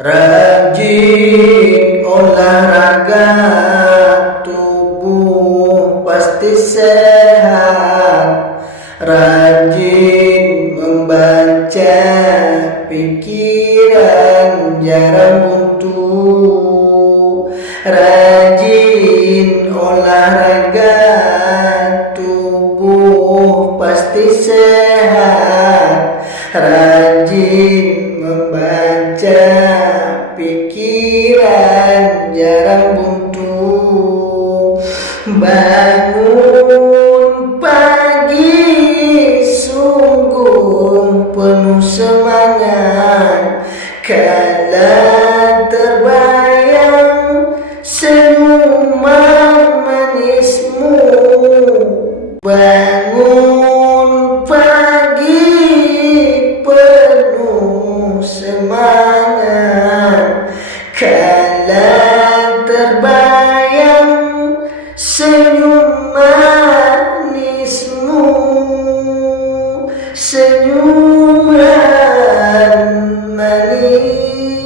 Rajin olahraga, tubuh pasti sehat. Rajin membaca, pikiran jarang buntu. Rajin olahraga, tubuh pasti sehat. Rajin membaca, pikiran jarang buntu. Bangun pagi sungguh penuh semangat, kala terbayang senyuman manismu. Bangun pagi penuh semangat, kala terbayang senyum manismu. Senyuman manismu.